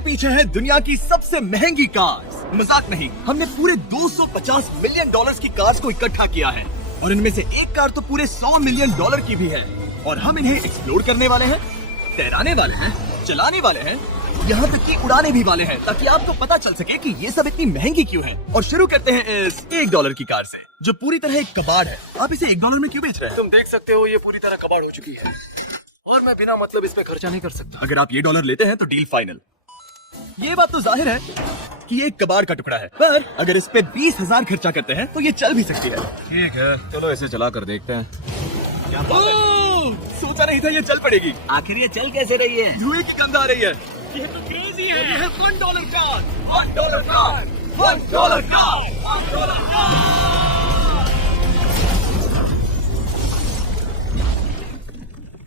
पीछे है दुनिया की सबसे महंगी कार्स। मजाक नहीं, हमने पूरे 250 मिलियन डॉलर्स की कार्स को इकट्ठा किया है और इनमें से एक कार तो पूरे 100 मिलियन डॉलर की भी है। और हम इन्हें एक्सप्लोर करने वाले हैं, तैराने वाले हैं, चलाने वाले हैं, यहाँ तक कि उड़ाने भी वाले हैं, ताकि आपको पता चल सके कि ये सब इतनी महंगी क्यों है। और शुरू करते हैं इस $1 की कार से, जो पूरी तरह एक कबाड़ है। आप इसे $1 में क्यों बेच रहे हैं? तुम देख सकते हो ये पूरी तरह कबाड़ हो चुकी है और मैं बिना मतलब इस पे खर्चा नहीं कर सकता। अगर आप ये $1 लेते हैं तो डील फाइनल। ये बात तो जाहिर है कि ये एक कबाड़ का टुकड़ा है, पर अगर इस पे 20,000 खर्चा करते हैं तो ये चल भी सकती है। ठीक है, चलो इसे चला कर देखते हैं। सोचा नहीं था ये चल पड़ेगी। आखिर ये चल कैसे रही है? धुएं की गंध आ रही है। ये तो क्रेजी है। ये है $1 कार, $1 कार, $1 कार, $1 कार।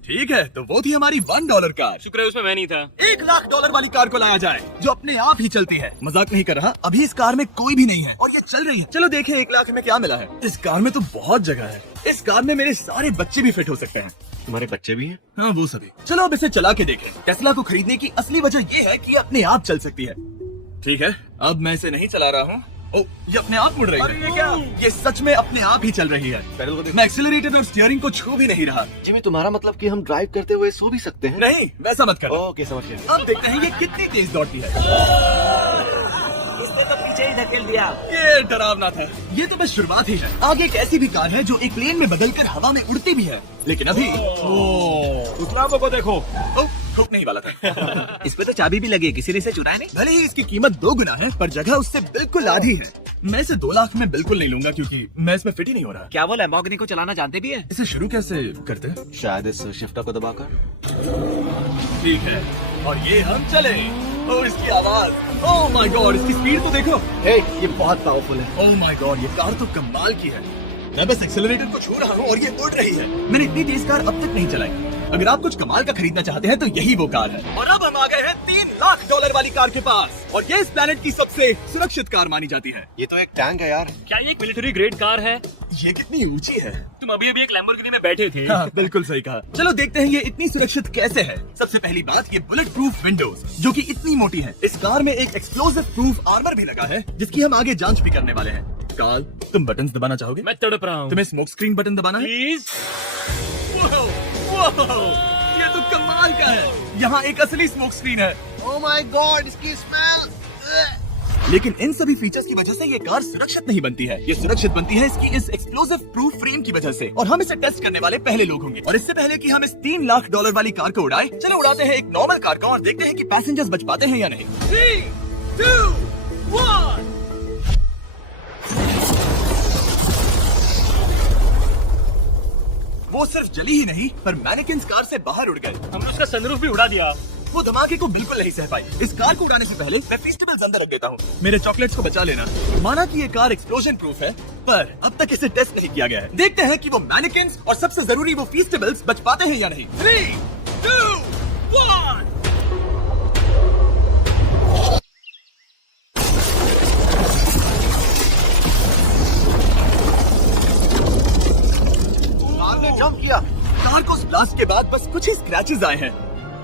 ठीक है, तो वो थी हमारी $1 कार। शुक्र है उसमें मैं नहीं था। $1 लाख वाली कार को लाया जाए, जो अपने आप ही चलती है। मजाक नहीं कर रहा, अभी इस कार में कोई भी नहीं है और ये चल रही है। चलो देखें 1 लाख में क्या मिला है। इस कार में तो बहुत जगह है। इस कार में मेरे सारे बच्चे भी फिट हो सकते हैं। तुम्हारे बच्चे भी हैं? हाँ, वो सभी। चलो अब इसे चला के देखें। टेस्ला को खरीदने की असली वजह ये है कि ये अपने आप चल सकती है। ठीक है, अब मैं इसे नहीं चला रहा हूँ। ओ, ये अपने आप मुड़ रही है। ये क्या? ये सच में अपने आप ही चल रही है। पैडल को देख। मैं एक्सीलरेटर और स्टीयरिंग को छू भी नहीं रहा। जिमी, तुम्हारा मतलब कि हम ड्राइव करते हुए सो भी सकते हैं? नहीं, वैसा मत करो। ओके, समझ गया। अब देखते हैं ये कितनी तेज दौड़ती है। इसने तो पीछे ही धकेल दिया। ये डरावना था। ये तो बस शुरुआत ही है। आगे एक ऐसी भी कार है जो एक प्लेन में बदलकर हवा में उड़ती भी है, लेकिन अभी उतरावों को देखो। ठोकने ही वाला था। इस पे तो चाबी भी लगी है, किसी ने इसे चुराया नहीं। भले ही इसकी कीमत 2 गुना है, पर जगह उससे बिल्कुल आधी है। मैं इसे 2 लाख में बिल्कुल नहीं लूंगा, क्योंकि मैं इसमें फिट ही नहीं हो रहा। क्या वो लैम्बोर्गिनी को चलाना जानते भी है? इसे शुरू कैसे करते हैं? शायद इस शिफ्टर को दबाकर। ठीक है, और ये हम चले। और इसकी आवाज, ओह माय गॉड, इसकी स्पीड तो देखो। ये बहुत पावरफुल है। ओह माय गॉड, ये कार तो कमाल की है। मैं बस एक्सेलरेटर को छू रहा हूँ और ये उड़ रही है। मैंने इतनी तेज कार अब तक नहीं चलाई। अगर आप कुछ कमाल का खरीदना चाहते हैं तो यही वो कार है। और अब हम आ गए हैं $3 लाख वाली कार के पास, और ये इस प्लेनेट की सबसे सुरक्षित कार मानी जाती है। ये तो एक टैंक है यार। क्या ये एक मिलिट्री ग्रेड कार है? ये कितनी ऊंची है। तुम अभी अभी एक लैम्बोर्गिनी में बैठे थे। हाँ, बिल्कुल सही कहा। चलो देखते हैं ये इतनी सुरक्षित कैसे है। सबसे पहली बात, ये बुलेट प्रूफ विंडोज, जो कि इतनी मोटी है। इस कार में एक एक्सप्लोसिव प्रूफ आर्मर भी लगा है, जिसकी हम आगे जांच भी करने वाले हैं। कार्ल, तुम बटन्स दबाना चाहोगे? मैं तड़प रहा हूँ। तुम्हें स्मोक स्क्रीन बटन दबाना है? प्लीज। ये तो कमाल का है। यहाँ एक असली स्मोक स्क्रीन है। ओह माय गॉड, इसकी स्मेल। लेकिन इन सभी फीचर्स की वजह से ये कार सुरक्षित नहीं बनती है। ये सुरक्षित बनती है इसकी इस एक्सप्लोसिव प्रूफ फ्रेम की वजह से, और हम इसे टेस्ट करने वाले पहले लोग होंगे। और इससे पहले कि हम इस $3 लाख वाली कार को उड़ाएं, चलो उड़ाते हैं एक नॉर्मल कार को और देखते हैं कि पैसेंजर्स बच पाते हैं या नहीं। 3, 2, 1। वो सिर्फ जली ही नहीं, पर मैनिकिन्स कार से बाहर उड़ गए। हमने उसका सनरूफ भी उड़ा दिया। वो धमाके को बिल्कुल नहीं सह पाई। इस कार को उड़ाने से पहले मैं फेस्टिवल्स अंदर रख देता हूँ। मेरे चॉकलेट्स को बचा लेना। माना कि ये कार एक्सप्लोजन प्रूफ है, पर अब तक इसे टेस्ट नहीं किया गया है। देखते हैं कि वो मैनिकिन्स और सबसे जरूरी वो फेस्टिवल्स बच पाते हैं या नहीं। 3, 2, 1। जंप किया। कार को ब्लास्ट के बाद बस कुछ ही स्क्रैचेस आए हैं।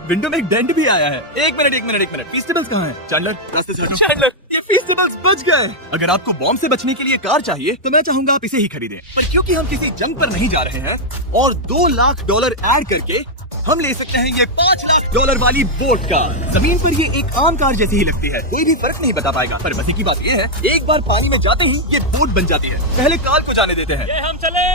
विंडो में एक डेंट भी आया है। एक मिनट। फेस्टिवल्स कहाँ हैं? चैंडलर, रास्ते से हटो। चैंडलर, ये फेस्टिवल्स बच गए। अगर आपको बॉम्ब से बचने के लिए कार चाहिए तो मैं चाहूंगा आप इसे ही खरीदें। पर क्योंकि हम किसी जंग पर नहीं जा रहे हैं और $2 लाख ऐड करके हम ले सकते हैं ये $5 लाख वाली बोट कार। जमीन पर ये एक आम कार जैसी ही लगती है, कोई भी फर्क नहीं बता पाएगा। पर मजे की बात ये है, एक बार पानी में जाते ही ये बोट बन जाती है। पहले कार को जाने देते हैं। ये हम चले।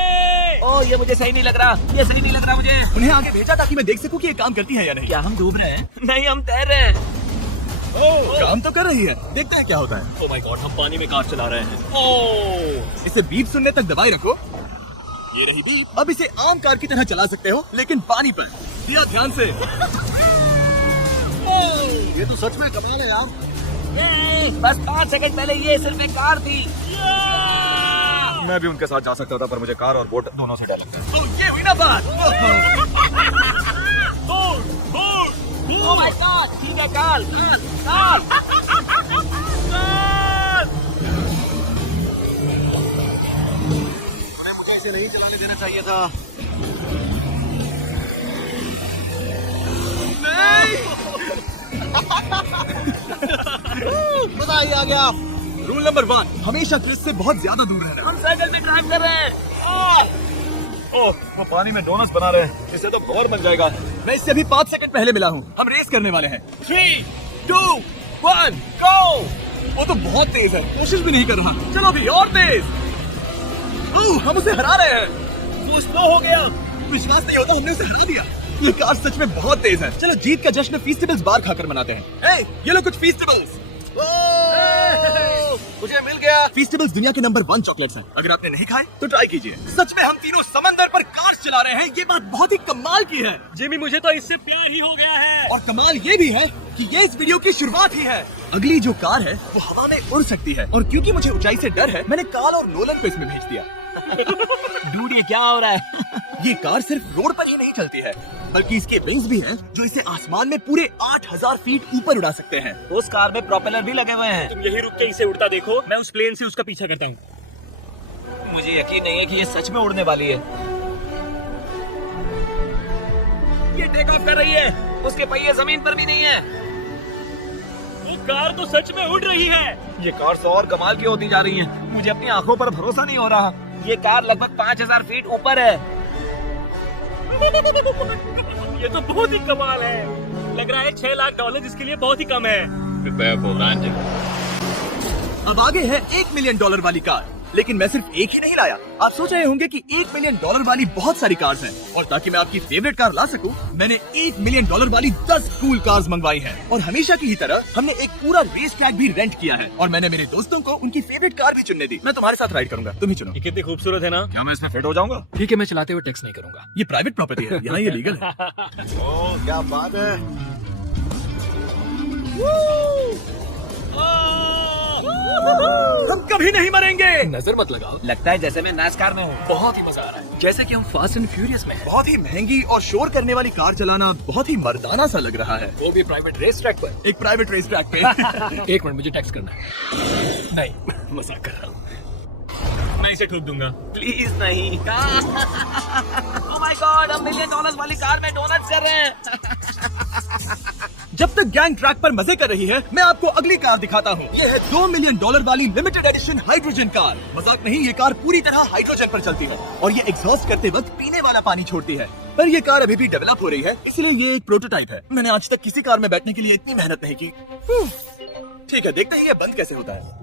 ओह, ये मुझे सही नहीं लग रहा। ये सही नहीं लग रहा मुझे। उन्हें आगे भेजा ताकि मैं देख सकूं कि ये काम करती है या नहीं। क्या हम डूब रहे हैं? नहीं, हम तैर रहे हैं। काम तो कर रही है, देखते हैं क्या होता है। ओह माय गॉड, हम पानी में कार चला रहे हैं। इसे बीप सुनने तक दबाए रखो। ये रही बीप। अब इसे आम कार की तरह चला सकते हो, लेकिन पानी पर। दिया ध्यान से। ये तो सच में कमाल है यार। बस 5 सेकंड पहले ये सिर्फ एक कार थी। मैं भी उनके साथ जा सकता था, पर मुझे कार और बोट दोनों से डर लगता है। तो ये हुई ना बात। ओह माय गॉड, ठीक है कार्ल। मुझे इसे नहीं चलाने देना चाहिए था। आ गया। रूल नंबर 1, हमेशा क्रिस से बहुत ज्यादा दूर रहना। हम साइकिल पे ड्राइव कर रहे हैं। ओह, हम पानी में डोनट्स बना रहे हैं, इससे तो और बन जाएगा। मैं इससे अभी 5 सेकंड पहले मिला हूँ। हम रेस करने वाले हैं। 3, 2, 1, go! वो तो बहुत तेज है, कोशिश भी नहीं कर रहा। चलो भी और तेज। हम उसे हरा रहे हैं। वो स्लो हो गया। विश्वास नहीं होता, हमने उसे हरा दिया। ये कार सच में बहुत तेज है। चलो जीत का जश्न फीस्टेबल्स बार खाकर मनाते हैं। ये लो कुछ फीस्टेबल्स। मुझे मिल गया। फीस्टेबल्स दुनिया के नंबर 1 चॉकलेट्स हैं। अगर आपने नहीं खाए तो ट्राई कीजिए। सच में हम तीनों समंदर पर कार चला रहे हैं। ये बात बहुत ही कमाल की है। जिमी, मुझे तो इससे प्यार ही हो गया है। और कमाल ये भी है कि ये इस वीडियो की शुरुआत ही है। अगली जो कार है वो हवा में उड़ सकती है, और क्योंकि मुझे ऊंचाई से डर है, मैंने काल और नोलन को इसमें भेज दिया। डूड, ये क्या हो रहा है? ये कार सिर्फ रोड पर ही नहीं चलती है, बल्कि इसके विंग्स भी हैं जो इसे आसमान में पूरे 8000 फीट ऊपर उड़ा सकते हैं। उस कार में प्रोपेलर भी लगे हुए हैं। तुम यही रुक के इसे उड़ता देखो, मैं उस प्लेन से उसका पीछा करता हूँ। मुझे यकीन नहीं है कि ये सच में उड़ने वाली है। ये टेक ऑफ कर रही है। उसके पहिए जमीन पर भी नहीं है। वो कार तो सच में उड़ रही है। ये कार तो और कमाल की होती जा रही है। मुझे अपनी आंखों पर भरोसा नहीं हो रहा। ये कार लगभग 5000 फीट ऊपर है। ये तो बहुत ही कमाल है। लग रहा है $6 लाख जिसके लिए बहुत ही कम है। अब आगे है $1 मिलियन वाली कार। लेकिन मैं सिर्फ एक ही नहीं लाया। आप सोच रहे होंगे कि $1 मिलियन वाली बहुत सारी कार्स हैं, और ताकि मैं आपकी फेवरेट कार ला सकूं, मैंने $1 मिलियन वाली 10 कूल कार्स मंगवाई हैं। और हमेशा की ही तरह हमने एक पूरा रेस ट्रैक भी रेंट किया है, और मैंने मेरे दोस्तों को उनकी फेवरेट कार भी चुनने दी। मैं तुम्हारे साथ राइड करूंगा, तुम ही चुनो। ये कितनी खूबसूरत है ना। क्या मैं इसमें फिट हो जाऊंगा? ठीक है, मैं चलाते हुए टेक्स्ट नहीं करूंगा। ये प्राइवेट प्रॉपर्टी है, यहाँ ये लीगल है। ओह, क्या बात है। हम कभी नहीं मरेंगे। नजर मत लगाओ। लगता है जैसे मैं नास्कार में हूँ। बहुत ही मजा आ रहा है, जैसे कि हम फास्ट एंड फ्यूरियस में हैं। बहुत ही महंगी और शोर करने वाली कार चलाना बहुत ही मर्दाना सा लग रहा है। वो भी प्राइवेट रेस ट्रैक पर। एक प्राइवेट रेस ट्रैक पे। 1 मिनट, मुझे टेक्स्ट करना है। नहीं, मजाक कर रहा हूँ। मैं इसे ठोक दूंगा। प्लीज नहीं। ओह माय गॉड, हम $1 मिलियन वाली कार में डोनट्स कर रहे हैं। जब तक गैंग ट्रैक पर मजे कर रही है, मैं आपको अगली कार दिखाता हूँ। ये है $2 मिलियन वाली लिमिटेड एडिशन हाइड्रोजन कार। मजाक नहीं, ये कार पूरी तरह हाइड्रोजन पर चलती है, और ये एग्जॉस्ट करते वक्त पीने वाला पानी छोड़ती है। पर ये कार अभी भी डेवलप हो रही है, इसलिए ये एक प्रोटोटाइप है। मैंने आज तक किसी कार में बैठने के लिए इतनी मेहनत नहीं की। ठीक है, देखते हैं ये बंद कैसे होता है।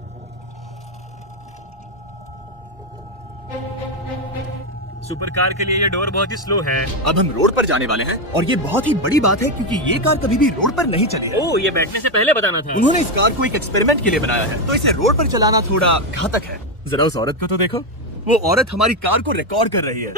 सुपर कार के लिए ये डोर बहुत ही स्लो है। अब हम रोड पर जाने वाले हैं, और ये बहुत ही बड़ी बात है क्योंकि ये कार कभी भी रोड पर नहीं चली है। ओह, ये बैठने से पहले बताना था। उन्होंने इस कार को एक एक्सपेरिमेंट के लिए बनाया है, तो इसे रोड पर चलाना थोड़ा घातक है। जरा उस औरत को तो देखो, वो औरत हमारी कार को रिकॉर्ड कर रही है।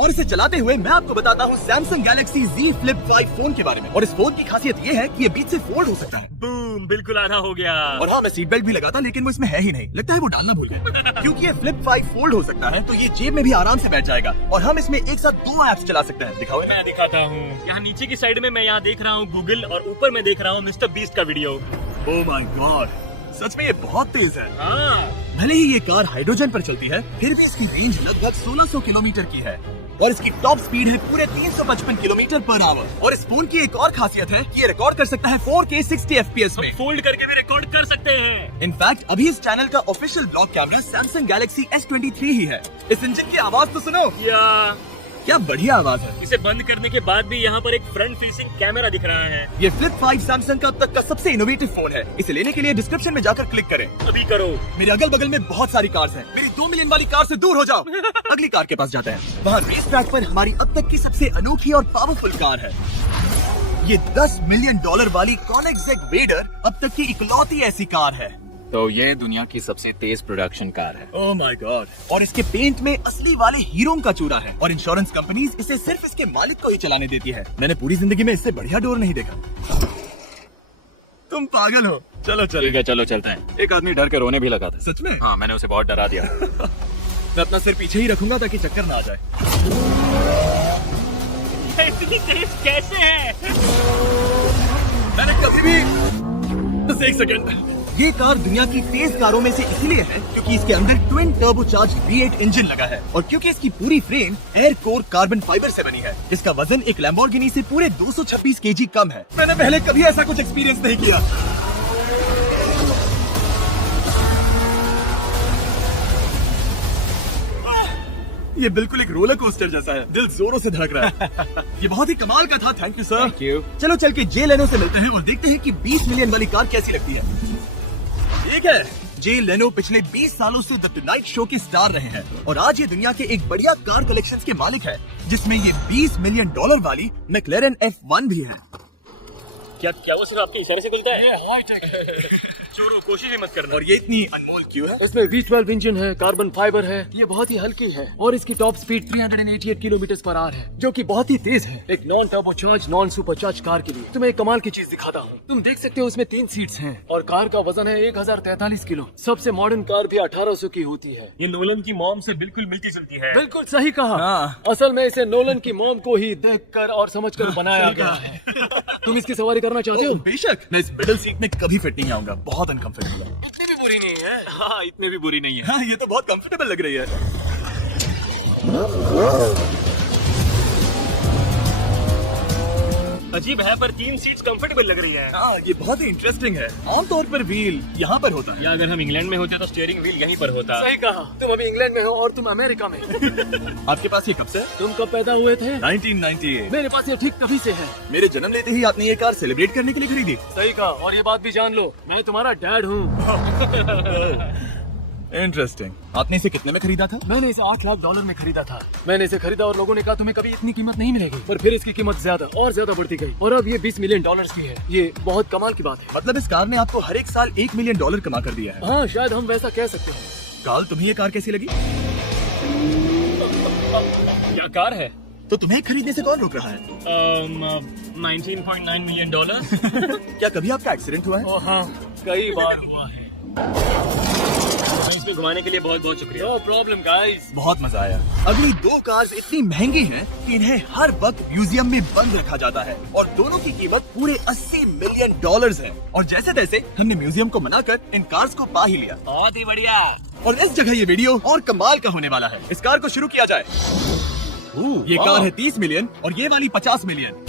और इसे चलाते हुए मैं आपको बताता हूँ Samsung Galaxy Z Flip 5 phone के बारे में। और इस फोन की खासियत ये है कि ये बीच से फोल्ड हो सकता है। बूम, बिल्कुल आधा हो गया। और हाँ, मैं सीट बेल्ट भी लगा था, लेकिन वो इसमें है ही नहीं। लगता है वो डालना भूल गए। क्योंकि ये Flip 5 फोल्ड हो सकता है, तो ये जेब में भी आराम से बैठ जाएगा, और हम इसमें एक साथ 2 ऐप्स चला सकते हैं। दिखाओ। मैं दिखाता हूँ। यहाँ नीचे की साइड में मैं यहाँ देख रहा हूँ गूगल, और ऊपर मैं देख रहा हूँ मिस्टर बीस्ट का वीडियो। ओह माय गॉड, सच में ये बहुत तेज है। हाँ, भले ही ये कार हाइड्रोजन पर चलती है, फिर भी इसकी रेंज लगभग 1600 किलोमीटर की है, और इसकी टॉप स्पीड है पूरे 355 किलोमीटर पर आवर। और इस फोन की एक और खासियत है कि ये रिकॉर्ड कर सकता है 4K 60 FPS में। फोल्ड करके भी रिकॉर्ड कर सकते हैं। इनफैक्ट अभी इस चैनल का official blog camera Samsung Galaxy S23 ही है। इस इंजन की आवाज तो सुनो, या क्या बढ़िया आवाज है। इसे बंद करने के बाद भी यहाँ पर एक फ्रंट फेसिंग कैमरा दिख रहा है। ये Flip 5 Samsung का अब तक का सबसे इनोवेटिव फोन है। इसे लेने के लिए डिस्क्रिप्शन में जाकर क्लिक करें। अभी करो। मेरे अगल बगल में बहुत सारी कार्स हैं। मेरी 2 मिलियन वाली कार से दूर हो जाओ। अगली कार के पास जाते हैं। वहाँ रेस ट्रैक पर हमारी अब तक की सबसे अनोखी और पावरफुल कार है। ये $10 मिलियन वाली Koenigsegg Raider अब तक की इकलौती ऐसी कार है। तो ये दुनिया की सबसे तेज प्रोडक्शन कार है। ओह माय गॉड, और इसके पेंट में असली वाले हीरो का चूरा है, और इंश्योरेंस कंपनीज इसे सिर्फ इसके मालिक को ही चलाने देती है। मैंने पूरी जिंदगी में इससे बढ़िया डोर नहीं देखा। तुम पागल हो। चलो चलो। ठीक है, चलो चलते हैं। एक आदमी डर के रोने भी लगा था। सच में? हाँ, मैंने उसे बहुत डरा दिया। मैं अपना सिर पीछे ही रखूंगा ताकि चक्कर ना आ जाए। इतनी तेज कैसे है? मैंने कभी भी बस एक सेकंड। ये कार दुनिया की तेज कारों में से इसलिए है क्योंकि इसके अंदर ट्विन टर्बोचार्ज V8 इंजन लगा है, और क्योंकि इसकी पूरी frame air core carbon fibre से बनी है। इसका वजन एक लैम्बोर्गिनी से पूरे 226 kg कम है। मैंने पहले कभी ऐसा कुछ एक्सपीरियंस नहीं किया। ये बिल्कुल एक रोलर कोस्टर जैसा है, दिल जोरों से धड़क रहा है। ये बहुत ही कमाल का था, thank you sir. Thank you. चलो चल के जे लेनो से मिलते हैं और देखते हैं कि 20 मिलियन वाली कार कैसी लगती है। ठीक है, जे लेनो पिछले 20 सालों से द टुनाइट शो के स्टार रहे हैं और आज ये दुनिया के एक बढ़िया कार कलेक्शंस के मालिक है, जिसमें ये $20 मिलियन वाली मैक्लेरन F1 भी है। क्या वो सिर्फ आपके इशारे से खुलता है? कोशिश ही मत करना। और ये इतनी अनमोल क्यों है? इसमें V12 इंजन है, कार्बन फाइबर है, ये बहुत ही हल्की है और इसकी टॉप स्पीड 388 किलोमीटर/आवर है, जो कि बहुत ही तेज है। एक non turbocharge non supercharge car के लिए तुम्हें एक कमाल की चीज दिखाता हूँ। तुम देख सकते हो इसमें 3 सीट्स हैं और कार का वजन है 1043 किलो। सबसे मॉडर्न कार भी 1800 की होती है। ये नोलन की मॉम से बिल्कुल मिलती जुलती है। बिल्कुल सही कहा। हाँ। असल में इसे नोलन की मॉम को ही देखकर और समझकर बनाया गया है। तुम इसकी सवारी करना चाहते हो? बेशक, मैं इस मिडिल सीट में कभी फिट नहीं आऊंगा, बहुत अनकंफर्टेबल है। इतनी भी बुरी नहीं है। हाँ, इतने भी बुरी नहीं है। हाँ, ये तो बहुत कंफर्टेबल लग रही है। अजीब है पर 3 सीट्स कंफर्टेबल लग रही है। हाँ, ये बहुत ही इंटरेस्टिंग है। आमतौर पर व्हील यहाँ पर होता है। या अगर हम इंग्लैंड में होते तो स्टीयरिंग व्हील यहीं पर होता। सही कहा। तुम अभी इंग्लैंड में हो और तुम अमेरिका में। आपके पास ये कब से? तुम कब पैदा हुए थे? 1998। मेरे पास ये ठीक तभी से है। मेरे जन्म लेते ही आपने ये कार सेलिब्रेट करने के लिए खरीदी। सही कहा। और ये बात भी जान लो, मैं तुम्हारा डैड हूँ। इंटरेस्टिंग। आपने इसे कितने में खरीदा था? मैंने इसे $8 लाख में खरीदा था। मैंने इसे खरीदा और लोगों ने कहा तुम्हें कभी इतनी कीमत नहीं मिलेगी, पर फिर इसकी कीमत ज्यादा और ज्यादा बढ़ती गई और अब ये $20 मिलियन की है। ये बहुत कमाल की बात है। मतलब इस कार ने आपको हर एक साल $1 मिलियन कमा कर दिया है। हाँ, शायद हम वैसा कह सकते हैं। काल, तुम्हें ये कार कैसी लगी? क्या कार है? तो तुम्हें खरीदने से कौन रोक रहा है? 19.9 मिलियन डॉलर। क्या कभी आपका एक्सीडेंट हुआ है? हाँ, कई बार हुआ है। इसमें घुमाने के लिए बहुत बहुत शुक्रिया। No problem guys. बहुत मजा आया। अगली 2 कार्स इतनी महंगी हैं कि इन्हें हर वक्त म्यूजियम में बंद रखा जाता है और दोनों की कीमत पूरे $80 मिलियन है। और जैसे तैसे हमने म्यूजियम को मनाकर इन कार्स को पा ही लिया। बहुत ही बढ़िया। और इस जगह ये वीडियो और कमाल का होने वाला है। इस कार को शुरू किया जाए। ये कार है 30 मिलियन और ये वाली 50 मिलियन।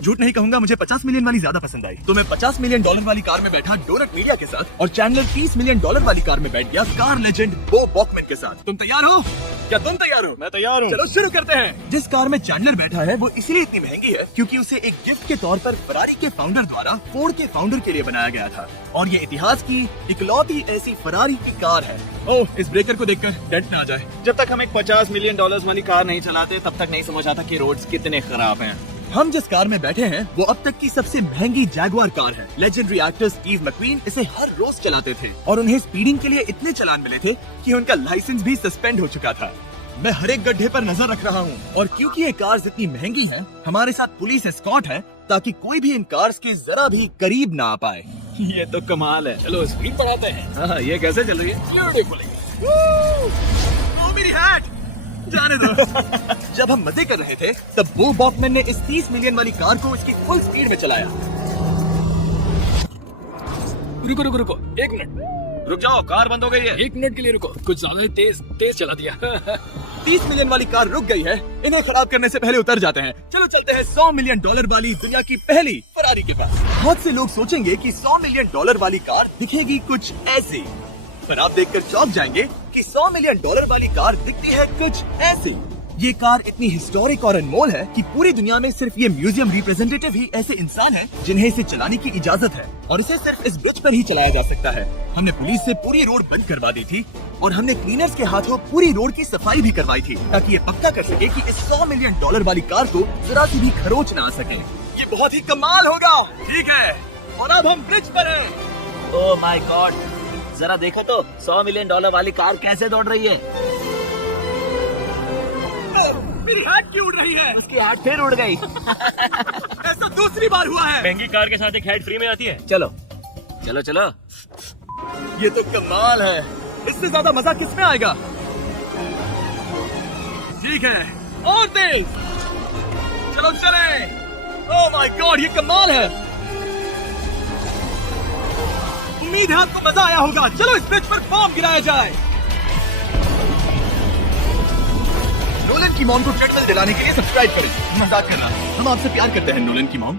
झूठ नहीं कहूंगा, मुझे 50 मिलियन वाली ज्यादा पसंद आई। तो मैं $50 मिलियन वाली कार में बैठा डोनट मीडिया के साथ और चैंडलर $30 मिलियन वाली कार में बैठ गया कार लेजेंड बो बॉकमैन के साथ। तुम तैयार हो? क्या तुम तैयार हो? मैं तैयार हूँ। चलो शुरू करते हैं। जिस कार में चैंडलर बैठा है वो इसलिए इतनी महंगी है क्योंकि उसे एक गिफ्ट के तौर पर फरारी के फाउंडर द्वारा फोर्ड के फाउंडर के लिए बनाया गया था और ये इतिहास की इकलौती ऐसी फरारी की कार है। ओह, इस ब्रेकर को देखकर डेंट ना आ जाए। जब तक हम एक $50 मिलियन वाली कार नहीं चलाते तब तक नहीं समझ आता कि रोड्स कितने खराब हैं। हम जिस कार में बैठे हैं वो अब तक की सबसे महंगी जैगुआर कार है। लेजेंडरी एक्टर स्टीव मैकक्वीन इसे हर रोज चलाते थे और उन्हें स्पीडिंग के लिए इतने चालान मिले थे कि उनका लाइसेंस भी सस्पेंड हो चुका था। मैं हर एक गड्ढे पर नजर रख रहा हूँ और क्योंकि ये कार्स इतनी महंगी हैं, हमारे साथ पुलिस एस्कॉर्ट है ताकि कोई भी इन कार्स के जरा भी करीब ना आ पाए। ये तो कमाल है। चलो स्पीड बढ़ाते हैं। हाँ, ये कैसे चल रही है? ओ, मेरी हैट जाने दो। जब हम मजे कर रहे थे तब बो बॉकमैन ने इस 30 मिलियन वाली कार को इसकी फुल स्पीड में चलाया। रुको 1 मिनट। रुक जाओ, कार बंद हो गई है। 1 मिनट के लिए रुको। कुछ ज्यादा ही तेज चला दिया। 30 मिलियन वाली कार रुक गई है। इन्हें खराब करने से पहले उतर जाते हैं। चलो चलते हैं $100 मिलियन वाली दुनिया की पहली फरारी के पास। बहुत से लोग सोचेंगे कि $100 मिलियन वाली कार दिखेगी कुछ ऐसी, पर आप देखकर चौंक जाएंगे कि $100 मिलियन वाली कार दिखती है कुछ ऐसी। ये कार इतनी हिस्टोरिक और अनमोल है कि पूरी दुनिया में सिर्फ ये म्यूजियम रिप्रेजेंटेटिव ही ऐसे इंसान हैं जिन्हें इसे चलाने की इजाजत है और इसे सिर्फ इस ब्रिज पर ही चलाया जा सकता है। हमने पुलिस से पूरी रोड बंद करवा दी थी और हमने क्लीनर्स के हाथों पूरी रोड की सफाई भी करवाई थी ताकि ये पक्का कर सके कि इस $100 मिलियन वाली कार को जरा सी भी खरोच ना आ सके। ये बहुत ही कमाल होगा। ठीक है, और अब हम ब्रिज पर हैं। ओह माय गॉड, जरा देखो तो $100 मिलियन वाली कार कैसे दौड़ रही है। मेरी हैट क्यों उड़ रही है? उसकी हैट फिर उड़ गई। ऐसा दूसरी बार हुआ है। महंगी कार के साथ एक हैट फ्री में आती है। चलो चलो चलो। ये तो कमाल है। इससे ज्यादा मजा किसमें आएगा? ठीक है, और तेज। चलो चले। ओह माय गॉड, ये कमाल है। उम्मीद है आपको मजा आया होगा। चलो इस ब्रिज पर बॉम्ब गिराया जाए। नोलन की मॉम को ट्रेडमिल दिलाने के लिए सब्सक्राइब करें। मजाक कर रहा हूं, हम आपसे प्यार करते हैं नोलन की मॉम।